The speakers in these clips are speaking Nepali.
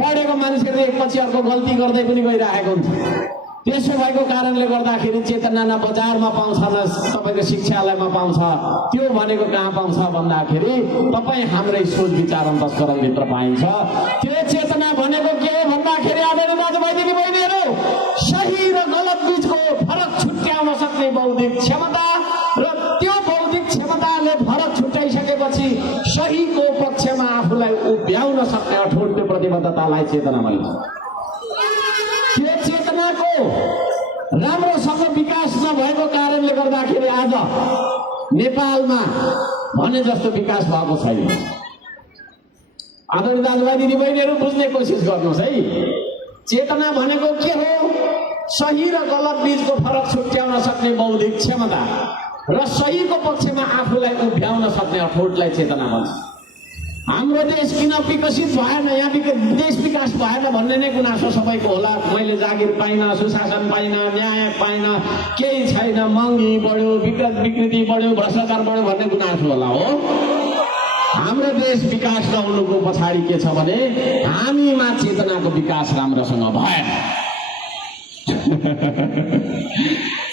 पढेको मान्छेले एकपछि अर्को गल्ती गर्दै पनि गइरहेको हुन्छ। त्यसो भएको कारणले गर्दाखेरि चेतना न बजारमा पाउँछ न तपाईको शिक्षालयमा पाउँछ। त्यो भनेको कहाँ पाउँछ भन्दाखेरि तपाईँ हाम्रै सोच विचार अन्तस्करणभित्र पाइन्छ। त्यो चेतना भनेको के हो भन्दाखेरि आदरणीय दाजुभाइ दिदीबहिनीहरू, सही र गलत बीचको फरक छुट्याउन सक्ने बौद्धिक क्षमता र त्यो बौद्धिक क्षमताले फरक छुट्याइसकेपछि सहीको पक्षमा आफूलाई उभ्याउन सक्ने अठोट प्रतिबद्धतालाई चेतना भनिन्छ। त्यो चेतनाको राम्रोसँग विकास नभएको कारणले गर्दाखेरि आज नेपालमा भने जस्तो विकास भएको छैन। आदरणीय दाजुभाइ दिदीबहिनीहरू बुझ्ने कोसिस गर्नुहोस् है। चेतना भनेको के हो? सही र गलत बीचको फरक छुट्याउन सक्ने बौद्धिक क्षमता र सहीको पक्षमा आफूलाई उभ्याउन सक्ने अठोटलाई चेतना भन्छ। हाम्रो देश किन विकसित भएन, यहाँ देश विकास भएन भन्ने नै गुनासो सबैको होला। मैले जागिर पाइन, सुशासन पाइन, न्याय पाइन, केही छैन, महँगी बढ्यो, विकृति बढ्यो, भ्रष्टाचार बढ्यो भन्ने गुनासो होला। हो, हाम्रो देश विकास नहुनुको पछाडि के छ भने हामीमा चेतनाको विकास राम्रोसँग भएन।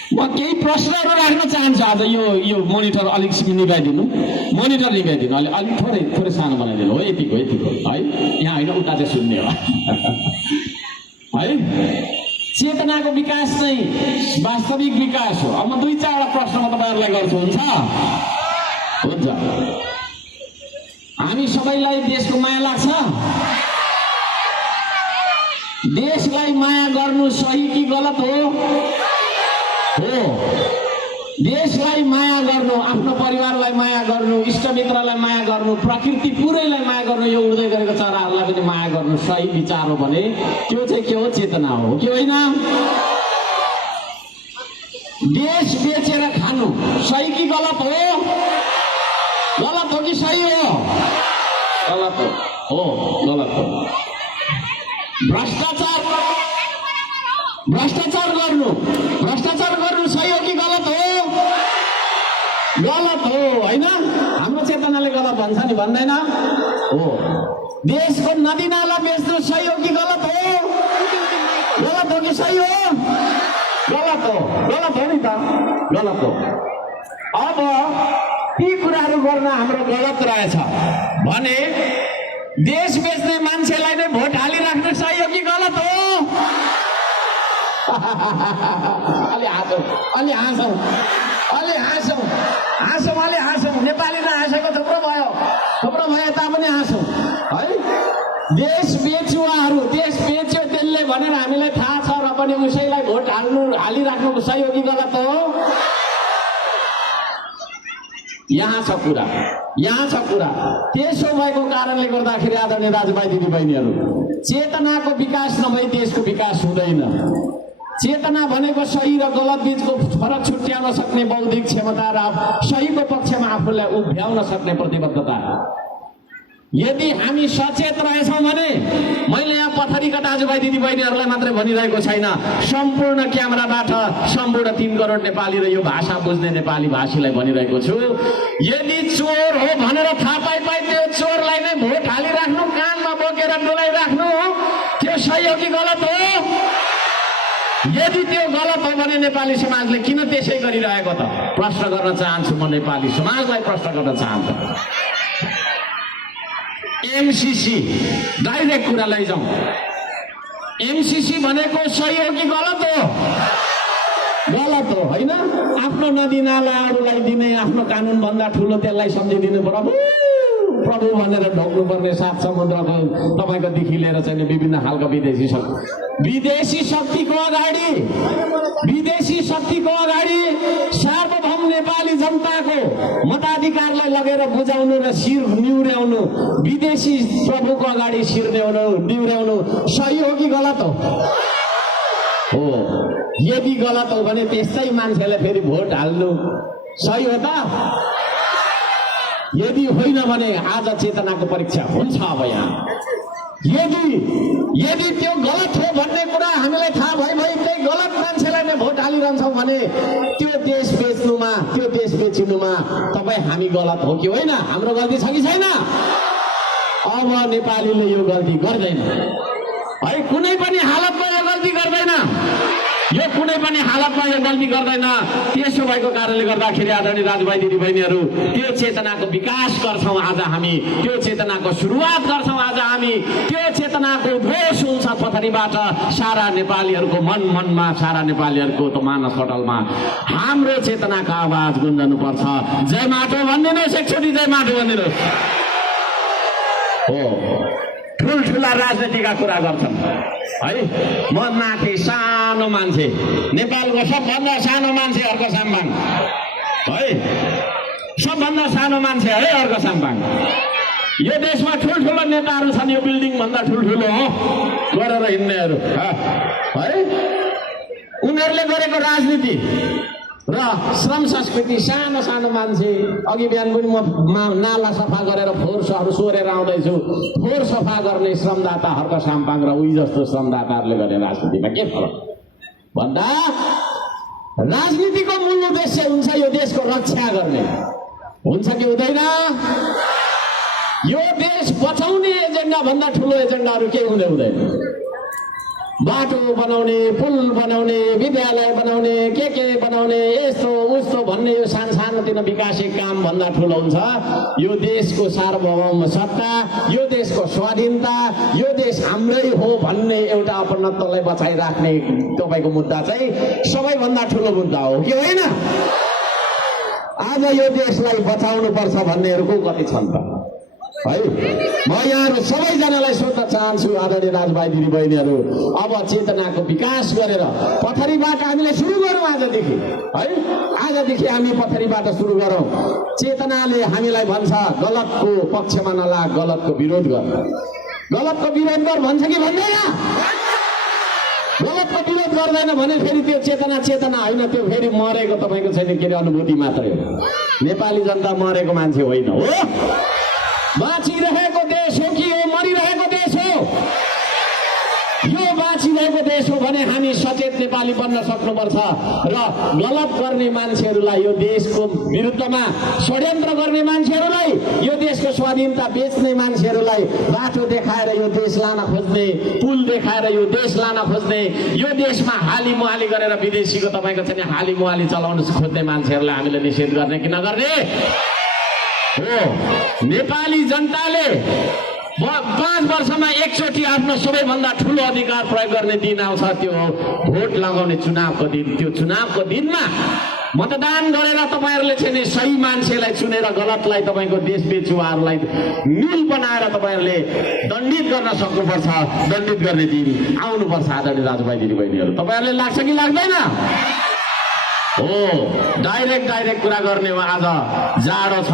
म केही प्रश्नहरू राख्न चाहन्छु आज। यो मोनिटर अलिक निभाइदिनु, मोनिटर निभाइदिनु, अलिक थोरै सानो बनाइदिनु। हो, यतिको है, यहाँ होइन, उता चाहिँ सुन्ने हो है। चेतनाको विकास चाहिँ वास्तविक विकास हो। अब म 2-4 प्रश्न म तपाईँहरूलाई गर्छु, हुन्छ? हुन्छ। हामी सबैलाई देशको माया लाग्छ? देशलाई माया गर्नु सही कि गलत हो? हो। देशलाई माया गर्नु, आफ्नो परिवारलाई माया गर्नु, इष्टमित्रलाई माया गर्नु, प्रकृति पुरैलाई माया गर्नु, यो उड्दै गरेको चराहरूलाई पनि माया गर्नु सही विचार हो भने त्यो चाहिँ के हो? चेतना हो कि होइन? देश बेचेर खानु सही कि गलत हो? गलत हो कि सही हो? गलत हो, गलत हो। भ्रष्टाचार गर्नु सही हो कि गलत हो? गलत हो, होइन? हाम्रो चेतनाले गलत भन्छ नि, भन्दैन? हो। देशको नदी नाला बेच्नु सही हो कि गलत हो? गलत हो कि सही हो? गलत हो, गलत हो नि त, गलत हो। अब ती कुराहरू गर्न हाम्रो गलत रहेछ भने देश बेच्ने मान्छेलाई नै भोट हालिराख्नु सही हो कि गलत हो? अलि हाँसौँ। नेपाली नहाँसेको थुप्रो भयो तापनि हाँसौँ है। देश बेचुवाहरू, देश बेच्यो त्यसले भनेर हामीलाई थाहा छ र पनि उसैलाई भोट हालिराख्नु सही हो कि गलत हो? यहाँ छ कुरा। त्यसो भएको कारणले गर्दाखेरि आदरणीय दाजुभाइ दिदीबहिनीहरू, चेतनाको विकास नभई देशको विकास हुँदैन। चेतना भनेको सही र गलत बीचको फरक छुट्याउन सक्ने बौद्धिक क्षमता र सहीको पक्षमा आफूलाई उभ्याउन सक्ने प्रतिबद्धता। यदि हामी सचेत रहेछौँ भने, मैले यहाँ पथरीका दाजुभाइ दिदीबहिनीहरूलाई मात्रै भनिरहेको छैन, सम्पूर्ण क्यामेराबाट सम्पूर्ण 3 करोड नेपाली र यो भाषा बुझ्ने नेपाली भाषीलाई भनिरहेको छु, यदि चोर हो भनेर थाहा पाइ त्यो चोरलाई नै भोट हालिराख्नु, कानमा बोकेर डुलाइराख्नु, त्यो सही हो कि गलत हो? यदि त्यो गलत हो भने नेपाली समाजले किन त्यसै गरिरहेको त? प्रश्न गर्न चाहन्छु म, नेपाली समाजलाई प्रश्न गर्न चाहन्छु। एमसीसी डाइरेक्ट कुरा लैजाउँ। एमसीसी भनेको सही हो कि गलत हो? गलत हो, होइन? आफ्नो नदी नालाहरूलाई दिने, आफ्नो कानुन भन्दा ठुलो त्यसलाई सम्झिदिनु प्रभु भनेर ढोक्नुपर्ने 7 समुद्रको तपाईँकोदेखि लिएर चाहिँ विभिन्न खालका विदेशी शक्तिको अगाडि सार्वभौम नेपाली जनताको मताधिकारलाई लगेर बुझाउनु र शिर निहुर्याउनु, विदेशी प्रभुको अगाडि शिर निहुर्याउनु सही हो कि गलत हो? हो। यदि गलत हो भने त्यस्तै मान्छेले फेरि भोट हाल्नु सही हो त? यदि होइन भने आज चेतनाको परीक्षा हुन्छ। अब यहाँ यदि त्यो गलत हो भन्ने कुरा हामीलाई थाहा भइ त्यही गलत मान्छेलाई नै भोट हालिरहन्छौँ भने त्यो देश बेच्नुमा, त्यो देश बेचिनुमा तपाईँ हामी गलत हो कि होइन? हाम्रो गल्ती छ कि छैन? अब नेपालीले यो गल्ती गर्दैन। है कुनै पनि हालतमा यो गल्ती गर्दैन, यो कुनै पनि हालतमा यो गल्ती गर्दैन। त्यसो भएको कारणले गर्दाखेरि आदरणीय दाजुभाइ दिदीबहिनीहरू, त्यो चेतनाको विकास गर्छौँ आज हामी, त्यो चेतनाको सुरुवात गर्छौँ आज हामी। त्यो चेतनाको उद्घोष हुन्छ पथरीबाट सारा नेपालीहरूको मनमा, सारा नेपालीहरूको त मानसपटलमा हाम्रो चेतनाको आवाज गुन्जनु पर्छ। जय माटो भनिदिनुहोस्, एकचोटि जय माटो भनिदिनुहोस्। हो ठुल्ठुला राजनीतिका कुरा गर्छन् है। म माथि सानो मान्छे, नेपालको सबभन्दा सानो मान्छे अर्क साम्बाङ है, सबभन्दा सानो मान्छे है अर्क साम्बाङ। यो देशमा ठुल्ठुलो नेताहरू छन्, यो बिल्डिङ भन्दा ठुल्ठुलो हो गरेर हिँड्नेहरू है। उनीहरूले गरेको राजनीति र श्रम संस्कृति, सानो सानो मान्छे। अघि बिहान पनि म नाला सफा गरेर फोहोरहरू सोरेर आउँदैछु। फोहोर सफा गर्ने श्रमदाता हर्क साम्पाङ र उही जस्तो श्रमदाताहरूले गर्ने राजनीतिमा के फरक भन्दा, राजनीतिको मूल उद्देश्य हुन्छ यो देशको रक्षा गर्ने, हुन्छ कि हुँदैन? यो देश बचाउने एजेन्डा भन्दा ठुलो एजेन्डाहरू केही हुँदैन। बाटो बनाउने, पुल बनाउने, विद्यालय बनाउने, के बनाउने, यस्तो उस्तो भन्ने यो सानोतिनो विकासिक काम भन्दा ठुलो हुन्छ यो देशको सार्वभौम सत्ता, यो देशको स्वाधीनता, यो देश हाम्रै हो भन्ने एउटा अपनत्वलाई बचाइराख्ने तपाईँको मुद्दा चाहिँ सबैभन्दा ठुलो मुद्दा हो कि होइन? आज यो देशलाई बचाउनु पर्छ भन्नेहरूको कति छन् त है? म यहाँहरू सबैजनालाई सोध्न चाहन्छु आदरणीय दाजुभाइ दिदीबहिनीहरू, अब चेतनाको विकास गरेर पथरीबाट हामीले सुरु गरौँ आजदेखि है। आजदेखि हामी पथरीबाट सुरु गरौँ। चेतनाले हामीलाई भन्छ गलतको पक्षमा नलाग, गलतको विरोध गर। गलतको विरोध गर भन्छ कि भन्दैन? गलतको विरोध गर्दैन भने फेरि त्यो चेतना होइन, त्यो फेरि मरेको तपाईँको छैन के अरे अनुभूति मात्रै हो। नेपाली जनता मरेको मान्छे होइन हो। बाँचिरहेको देश हो कि यो मरिरहेको देश हो? यो बाँचिरहेको देश हो भने हामी सचेत नेपाली बन्न सक्नुपर्छ र गलत गर्ने मान्छेहरूलाई, यो देशको विरुद्धमा षड्यन्त्र गर्ने मान्छेहरूलाई, यो देशको स्वाधीनता बेच्ने मान्छेहरूलाई बाटो देखाएर यो देश लान खोज्ने, पुल देखाएर यो देश लान खोज्ने, यो देशमा हाली मुहाली गरेर विदेशीको तपाईँको चाहिँ हाली मुहाली चलाउन खोज्ने मान्छेहरूलाई हामीले निषेध गर्ने कि नगर्ने हो? नेपाली जनताले 5 वर्षमा एकचोटि आफ्नो सबैभन्दा ठुलो अधिकार प्रयोग गर्ने दिन आउँछ, त्यो हो भोट लगाउने चुनावको दिन। त्यो चुनावको दिनमा मतदान गरेर तपाईँहरूले चाहिँ सही मान्छेलाई चुनेर गलतलाई, तपाईँको देश बेचुवाहरूलाई नील बनाएर तपाईँहरूले दण्डित गर्न सक्नुपर्छ। दण्डित गर्ने दिन आउनुपर्छ आदरणीय दाजुभाइ दिदीबहिनीहरू। तपाईँहरूले लाग्छ कि लाग्दैन? हो डाइरेक्ट कुरा गर्ने हो। आज जाडो छ,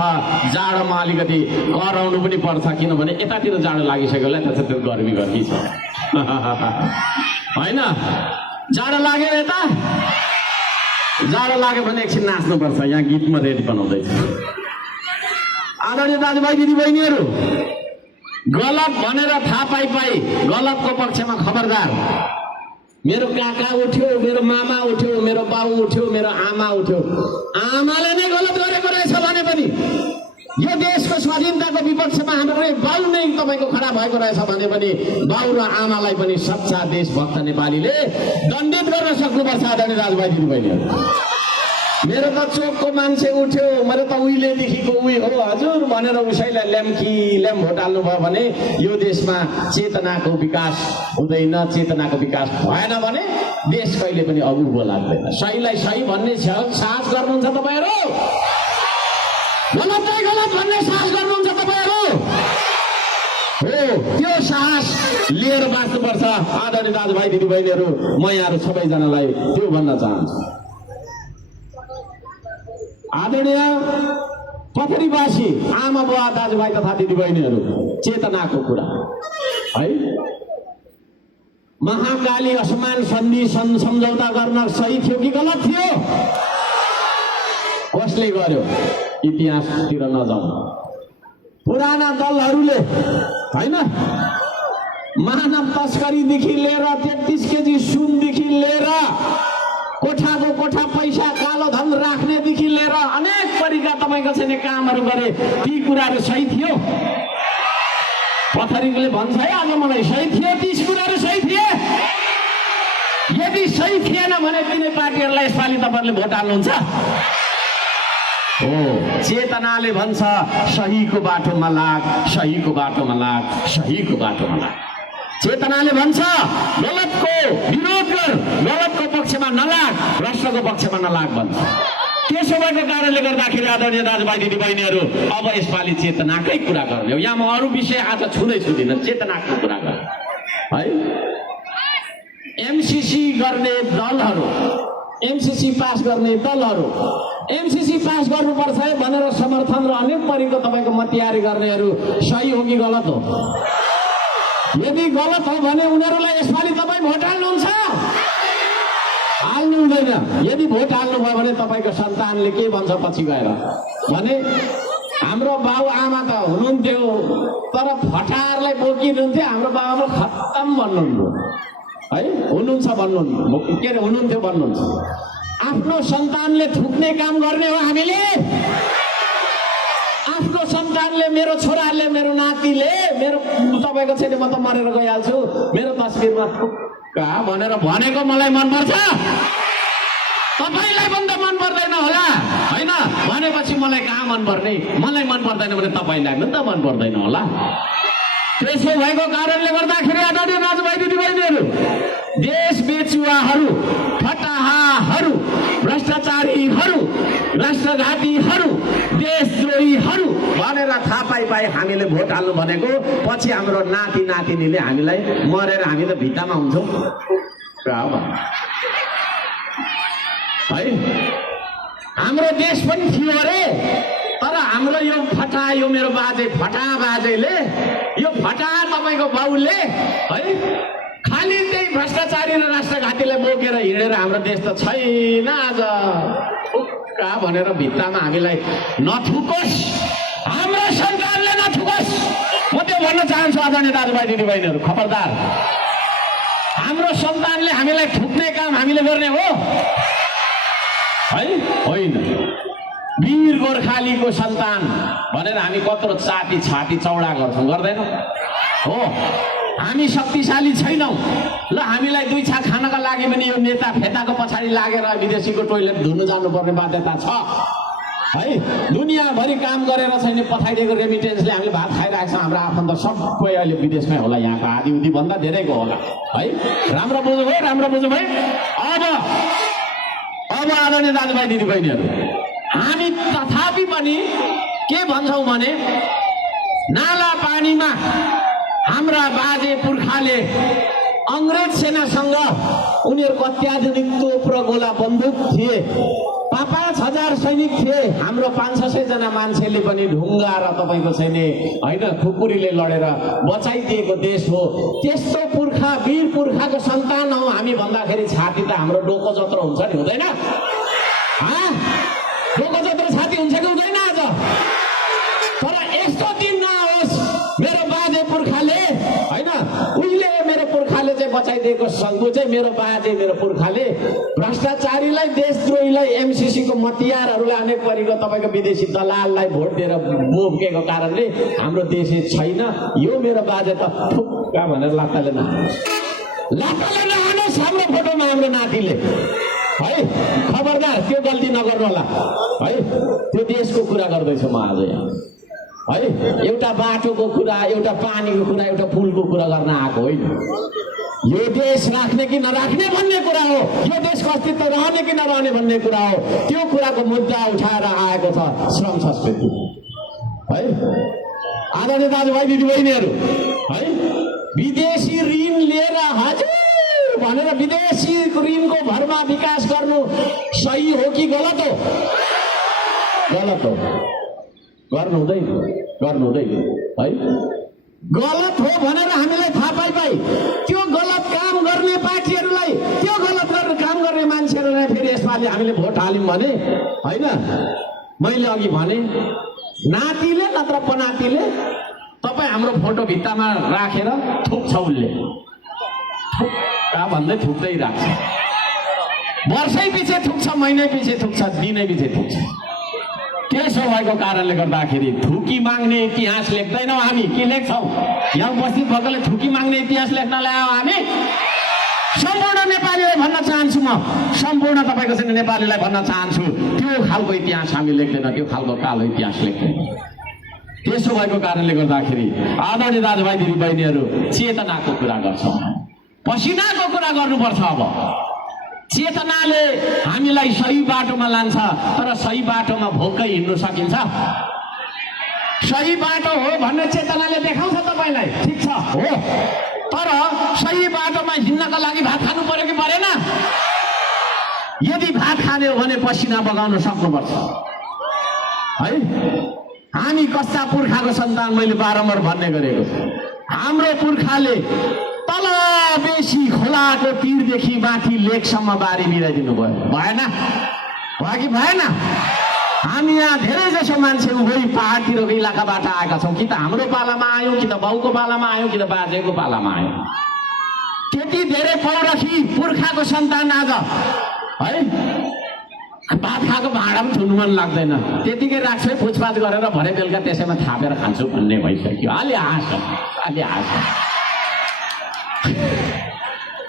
जाडोमा अलिकति कराउनु पनि पर्छ, किनभने यतातिर जाडो लागिसक्यो, त्यतातिर गर्मी छ होइन? जाडो लाग्यो यता, जाडो लाग्यो भने एकछिन नाच्नुपर्छ। यहाँ गीतमा रेडी बनाउँदैछ। आदरणीय दाजुभाइ दिदीबहिनीहरू, गलत भनेर थाहा पाइ गलतको पक्षमा खबरदार। मेरो काका उठ्यो, मेरो मामा उठ्यो, मेरो बाउ उठ्यो, मेरो आमा उठ्यो, आमाले नै गलत गरेको रहेछ भने पनि, यो देशको स्वाधीनताको विपक्षमा हाम्रो बाउ नै तपाईँको खडा भएको रहेछ भने पनि बाउ र आमालाई पनि सच्चा देशभक्त नेपालीले दण्डित गर्न सक्नुपर्छ आदरणीय दाजुभाइ दिदीबहिनीहरू। मेरो त चोकको मान्छे उठ्यो, मेरो त उहिलेदेखिको उही हो हजुर भनेर उसैलाई ल्याम भोट हाल्नु भयो भने यो देशमा चेतनाको विकास हुँदैन। चेतनाको विकास भएन भने देश कहिले पनि अगुवा लाग्दैन। सहीलाई सही भन्ने साहस गर्नुहुन्छ तपाईँहरू, गलतलाई गलत भन्ने साहस गर्नुहुन्छ तपाईँहरू हो। त्यो साहस लिएर बाँच्नुपर्छ आदरणीय दाजुभाइ दिदीबहिनीहरू। म यहाँहरू सबैजनालाई त्यो भन्न चाहन्छु। आदरणीय पथरीवासी आमा बुवा दाजुभाइ तथा दिदीबहिनीहरू, चेतनाको कुरा है। महाकाली असमान सन्धि सम्झौता गर्न सही थियो कि गलत थियो? कसले गर्यो? इतिहासतिर नजाउँ। पुराना दलहरूले होइन, मानव तस्करीदेखि लिएर 33 केजी सुनदेखि लिएर कोठाको कोठा पैसा कालो धन राख्नेदेखि लिएर अनेक परिका तपाईँको चाहिँ कामहरू गरे। ती कुराहरू सही थियो? पथरीले भन्छ है आज मलाई, सही थियो? ती कुराहरू सही भने तिनै पार्टीहरूलाई यसपालि तपाईँहरूले भोट हाल्नुहुन्छ हो चेतनाले भन्छ सहीको बाटोमा लाग सहीको बाटोमा लाग सहीको बाटोमा लाग चेतनाले भन्छ गलतको विरोध गर गलतको पक्षमा नलाग भ्रष्टको पक्षमा नलाग भन्छ त्यसो भएको कारणले गर्दाखेरि आदरणीय दाजुभाइ दिदीबहिनीहरू अब यसपालि चेतनाकै कुरा गर्ने हो यहाँ म अरू विषय आज छुँदै छुँदिनँ चेतनाको कुरा गर्ने है एमसीसी गर्ने दलहरू एमसीसी पास गर्ने दलहरू एमसीसी पास गर्नुपर्छ भनेर समर्थन र अनेक परिको तपाईँको मतियारी गर्नेहरू सही हो कि गलत हो यदि गलत हो भने उनीहरूलाई यसपालि तपाईँ भोट हाल्नुहुन्छ हाल्नु हुँदैन यदि भोट हाल्नुभयो भने तपाईँको सन्तानले के भन्छ पछि गएर भने हाम्रो बाउ आमा त हुनुहुन्थ्यो तर फटारलाई बोकिनुहुन्थ्यो हाम्रो बाउ आमा खत्तम भन्नुहुन्थ्यो है हुनुहुन्छ भन्नुहुन्थ्यो के अरे हुनुहुन्थ्यो भन्नुहुन्छ आफ्नो सन्तानले थुक्ने काम गर्ने हो हामीले आफ्नो सन्तानले मेरो छोराले मेरो नातिले मेरो तपाईँको छैन म त मरेर गइहाल्छु मेरो तस्बिरमा थुक्का भनेर भनेको मलाई मनपर्छ तपाईँलाई पनि त मन पर्दैन होला होइन भनेपछि मलाई कहाँ मन पर्ने मलाई मन पर्दैन भने तपाईँलाई पनि त मन पर्दैन होला त्यसो भएको कारणले गर्दाखेरि आदरणीय दाजुभाइ दिदीबहिनीहरू देश बेचुवाहरू फटाहाहरू भ्रष्टाचारीहरू राष्ट्रघातीहरू देशद्रोहीहरू भनेर थाहा पाइ हामीले भोट हाल्नु भनेको पछि हाम्रो नाति नातिनीले हामीलाई मरेर हामी त भित्तामा हुन्छौँ है हाम्रो देश पनि थियो अरे तर हाम्रो यो फटा यो मेरो बाजे फटा बाजेले यो फटा तपाईँको बाउले है खालि त्यही भ्रष्टाचारी र राष्ट्रघातीलाई बोकेर हिँडेर हाम्रो देश त छैन आज उक्का भनेर भित्तामा हामीलाई नथुकोस् हाम्रो सन्तानले नथुकोस् म त्यो भन्न चाहन्छु आदरणीय दाजुभाइ दिदीबहिनीहरू खबरदार हाम्रो सन्तानले हामीलाई थुक्ने काम हामीले गर्ने हो है होइन वीर गोर्खालीको सन्तान भनेर हामी कत्रो चाटी छाती चौडा गर्छौँ गर्दैनौँ हो हामी शक्तिशाली छैनौँ ल हामीलाई दुई छाक खानका लागि पनि यो नेता फेताको पछाडि लागेर विदेशीको टोइलेट धुनु जानुपर्ने बाध्यता छ है दुनियाँभरि काम गरेर छैन पठाइदिएको रेमिटेन्सले हामीले भात खाइरहेको छौँ हाम्रो आफन्त सबै अहिले विदेशमै होला यहाँको आधी उधी भन्दा धेरैको होला है राम्रो बुझ्नुभयो अब आदरणीय दाजुभाइ दिदीबहिनीहरू हामी तथापि पनि के भन्छौँ भने नाला पानीमा हाम्रा बाजे पुर्खाले अङ्ग्रेज सेनासँग उनीहरूको अत्याधुनिक तोप र गोला बन्दुक थिए 5,000 सैनिक थिए हाम्रो 500-600 जना मान्छेले पनि ढुङ्गा र तपाईँको छैन होइन खुकुरीले लडेर बचाइदिएको देश हो त्यस्तो पुर्खा वीर पुर्खाको सन्तान हौ हामी भन्दाखेरि छाती त हाम्रो डोको जत्रो हुन्छ नि हुँदैन डोको जत्रो छाती हुन्छ कि हुँदैन आज तर यस्तो दिन नआओस् मेरो बाजे पुर्खाले होइन उहिले मेरो पुर्खाले चाहिँ बचाइदिएको सङ्घु चाहिँ मेरो बाजे मेरो पुर्खाले भ्रष्टाचारीलाई देशद्रोहीलाई एमसीसीको मतियारहरूलाई अनेक परिको तपाईँको विदेशी दलाललाई भोट दिएर बोकेको कारणले हाम्रो देश छैन यो मेरो बाजे त ठुक्का भनेर लात्ताले नहानोस् हाम्रो फोटोमा हाम्रो नातिले है खबरदार त्यो गल्ती नगर्नु होला है त्यो देशको कुरा गर्दैछु म आज यहाँ है एउटा बाटोको कुरा एउटा पानीको कुरा एउटा पुलको कुरा गर्न आएको होइन यो देश राख्ने कि नराख्ने भन्ने कुरा हो यो देशको अस्तित्व रहने कि नरहने भन्ने कुरा हो त्यो कुराको मुद्दा उठाएर आएको छ श्रम संस्कृति है आदरणीय दाजुभाइ दिदीबहिनीहरू है विदेशी ऋण लिएर हजुर भनेर विदेशी ऋणको भरमा विकास गर्नु सही हो कि गलत हो गर्नु हुँदैन है गलत हो भनेर हामीलाई थाहा पाइ त्यो गलत काम गर्ने पार्टीहरूलाई त्यो गलत काम गर्ने मान्छेहरूलाई फेरि यसपालि हामीले भोट हाल्यौँ भने होइन मैले अघि भने नातिले नत्र पनातिले तपाईँ हाम्रो फोटो भित्तामा राखेर थुक्छ उसले भन्दै थुक्दै राख्छ वर्षै पछि थुक्छ महिनै पछि थुक्छ दिनै पछि थुक्छ त्यसो भएको कारणले गर्दाखेरि थुकी माग्ने इतिहास लेख्दैनौँ हामी के लेख्छौँ यहाँ उपस्थित भएकोले थुकी माग्ने इतिहास लेख्न ल्यायौँ हामी सम्पूर्ण नेपालीलाई भन्न चाहन्छु, म सम्पूर्ण तपाईँको चाहिँ नेपालीलाई भन्न चाहन्छु, त्यो खालको इतिहास हामी लेख्दैन, त्यो खालको कालो इतिहास लेख्दैन। त्यसो भएको कारणले गर्दाखेरि आदरणीय दाजुभाइ दिदीबहिनीहरू, चेतनाको कुरा गर्छौँ, पसिनाको कुरा गर्नुपर्छ। अब चेतनाले हामीलाई सही बाटोमा लान्छ, तर सही बाटोमा भोकै हिँड्नु सकिन्छ? सही बाटो हो भन्ने चेतनाले देखाउँछ तपाईँलाई, ठिक छ हो, तर सही बाटोमा हिँड्नका लागि भात खानु पर्यो कि परेन? यदि भात खाने हो भने पसिना बगाउन सक्नुपर्छ है। हामी कस्ता पुर्खाको सन्तान, मैले बारम्बार भन्ने गरेको छु, हाम्रो पुर्खाले तल बेसी खोलाको तीरदेखि माथि लेकसम्म बारी बिराइदिनु भयो, भएन? भयो कि भएन? हामी यहाँ धेरै जसो मान्छे उही पहाडतिरको इलाकाबाट आएका छौँ, कि त हाम्रो पालामा आयौँ, कि त बाउको पालामा आयौँ, कि त बाजेको पालामा आयौँ। त्यति धेरै पौरखी पुर्खाको सन्तान आज है, भात खाएको भाँडा पनि छुनु मन लाग्दैन, त्यतिकै राख्छु है, पुछपाछ गरेर भरे बेलुका त्यसैमा थापेर खान्छु भन्ने भइसक्यो। अलि हाँस, अलि हाँस।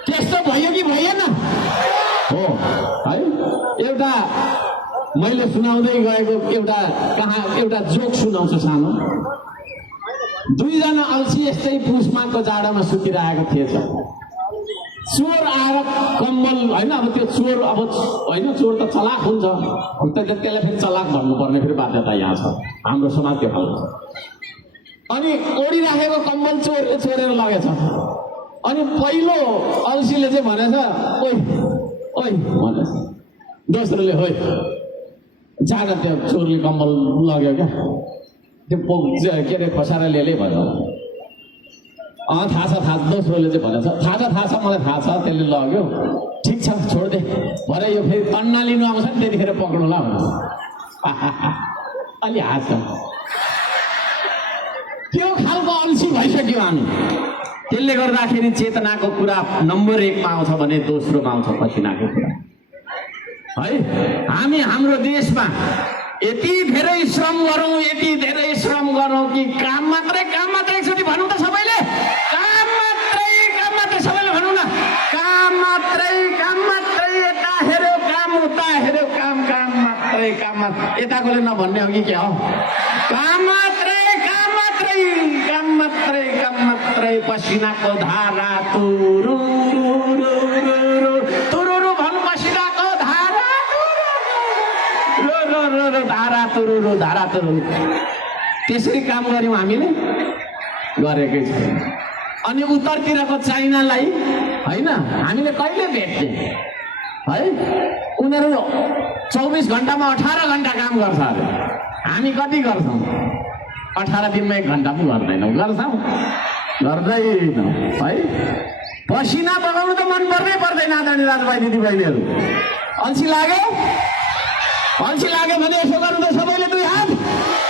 त्यस्तो भयो कि भएन हो है। एउटा मैले सुनाउँदै गएको एउटा जोक सुनाउँछु सानो। दुईजना अल्छी यस्तै पुसमाको जाडोमा सुतिरहेको थिएछ। चोर आएर कम्बल होइन, अब त्यो चोर अब होइन, चोर त चलाक हुन्छ, त्यसलाई फेरि चलाक भन्नुपर्ने फेरि बाध्यता यहाँ छ, हाम्रो समाज त्यो खालको। अनि ओढिराखेको कम्बल चोरले चोरेर लगेछ। अनि पहिलो अल्छीले चाहिँ भनेछ, ओइ ओइ भनेछ, दोस्रोले होइ जाँदा त्यो चोरले कम्बल लग्यो क्या, त्यो के अरे खसाएर ल्याले भयो। थाहा छ, दोस्रोले चाहिँ भनेछ, थाहा छ मलाई थाहा छ, त्यसले लग्यो, ठिक छ छोड्दे, भरे यो फेरि तन्ना लिनु आउँछ नि, त्यतिखेर पक्राउला भन्छ। अलि हाँस, त्यो खालको अल्छी भइसक्यो हामी। त्यसले गर्दाखेरि चेतनाको कुरा नम्बर 1 मा आउँछ भने दोस्रोमा आउँछ पसिनाको कुरा है। हामी हाम्रो देशमा यति धेरै श्रम गरौँ, यति धेरै श्रम गरौँ कि काम मात्रै एकचोटि भनौँ त सबैले, काम मात्रै सबैले भनौँ न, काम मात्रै, यता हेऱ्यो काम, उता हेऱ्यो काम मात्रै, यताकोले नभन्ने हो कि क्या हो? काम मात्रै, पसिनाको धारा तुरु भन्नु, पसिनाको धारा धारा तुरु। त्यसरी काम गर्यौँ हामीले, गरेकै छैन। अनि उत्तरतिरको चाइनालाई होइन हामीले कहिले भेट्ने है? उनीहरू 24 घन्टामा 18 घन्टा काम गर्छ अरे, हामी कति गर्छौँ? 18 दिनमा 1 घन्टा पनि गर्दैनौँ, गर्छौँ? गर्दैनौँ है। पसिना बगाउनु त मन पर्नै पर्दैन आदरणीय दाजुभाइ दिदीबहिनीहरू। अल्छी लाग्यो भने यसो गर्नु त सबैले 2 हात,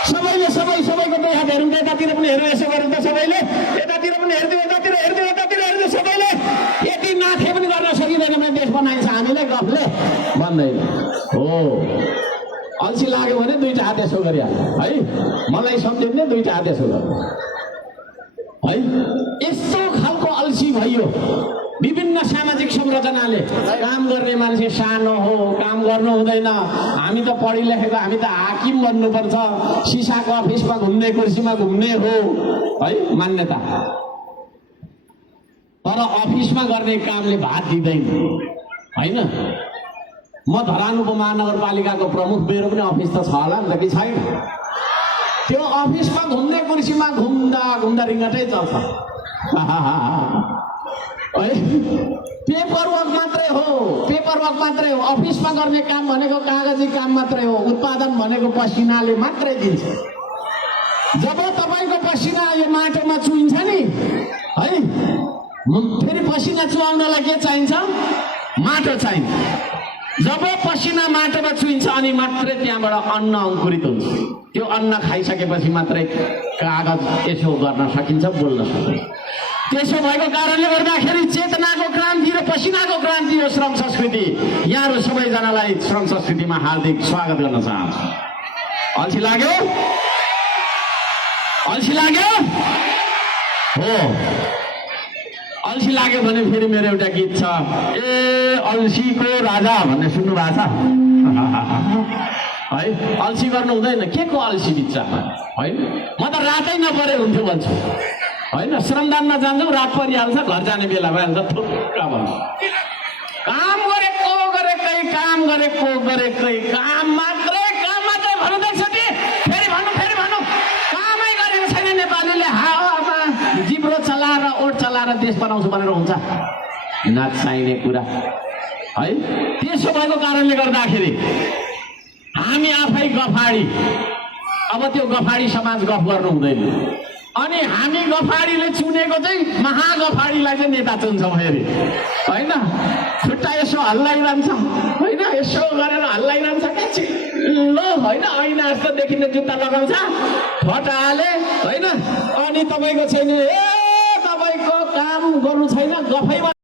सबैको 2 हात हेरौँ त, यतातिर पनि हेरौँ, यसो गरौँ त सबैले, यतातिर पनि हेर्दियो, यतातिर हेर्दियो सबैले। यति नाथे पनि गर्न सकिँदैन भने देश बनाइन्छ हामीलाई गफले भन्दैन हो। अल्छी लाग्यो भने 2 हात यसो गरिहाल्छ है, मलाई सम्झिने 2 हात यसो गर्नु है। यस्तो खालको अल्छी भयो। विभिन्न सामाजिक संरचनाले काम गर्ने मान्छे सानो हो, काम गर्नु हुँदैन, हामी त पढि लेखेको, हामी त हाकिम बन्नुपर्छ, सिसाको अफिसमा घुम्ने, कुर्सीमा घुम्ने हो है मान्यता। तर अफिसमा गर्ने कामले भात दिँदैन होइन। म धरान उपमहानगरपालिकाको प्रमुख, मेरो पनि अफिस त छ होला नि त कि छैन? त्यो अफिसमा घुम्ने, कुर्सीमा घुम्दा रिङ्गटै चल्छ है। पेपर वर्क मात्रै हो। अफिसमा गर्ने काम भनेको कागजी काम मात्रै हो। उत्पादन भनेको पसिनाले मात्रै दिन्छ। जब तपाईँको पसिना यो माटोमा चुइन्छ नि है, फेरि पसिना चुहाउनलाई के चाहिन्छ? माटो चाहिन्छ। जब पसिना माटोमा चुइन्छ अनि मात्रै त्यहाँबाट अन्न अङ्कुरित हुन्छ। त्यो अन्न खाइसकेपछि मात्रै कागज यसो गर्न सकिन्छ, बोल्न सकिन्छ। त्यसो भएको कारणले गर्दाखेरि चेतनाको क्रान्ति र पसिनाको क्रान्ति हो श्रम संस्कृति। यहाँहरू सबैजनालाई श्रम संस्कृतिमा हार्दिक स्वागत गर्न चाहन्छु। अल्छी लाग्यो हो। अल्छी लाग्यो भने फेरि मेरो एउटा गीत छ, ए अल्छीको राजा भन्ने सुन्नु भएको छ है? अल्छी गर्नु हुँदैन, के को अल्छी बिच्चामा होइन। म त रातै नपरे हुन्थ्यो भन्छु होइन। श्रमदानमा जान्छौँ, रात परिहाल्छ, घर जाने बेला भइहाल्छ, थुक्का भन्छ। काम गरेको गरेकै, काम गरेको गरेकै, काम मात्रै भन्नु एकचोटि, फेरि भन्नु कामै गरेको छैन नेपालीले। हावामा जिब्रो चलाएर ओठ चलाएर देश बनाउँछु भनेर हुन्छ? नचाहिने कुरा है। त्यसो भएको कारणले गर्दाखेरि हामी आफै गफाडी, अब त्यो गफाडी समाज गफ गर्नु हुँदैन। अनि हामी गफाडीले चुनेको चाहिँ महागफाडीलाई चाहिँ नेता चुन्छ फेरि होइन। खुट्टा यसो हल्लाइरहन्छ होइन, यसो गरेर हल्लाइरहन्छ ल होइन, ऐना जस्तो देखिने जुत्ता लगाउँछ फटाले होइन। अनि तपाईँको छैन, ए तपाईँको काम गर्नु छैन, गफैमा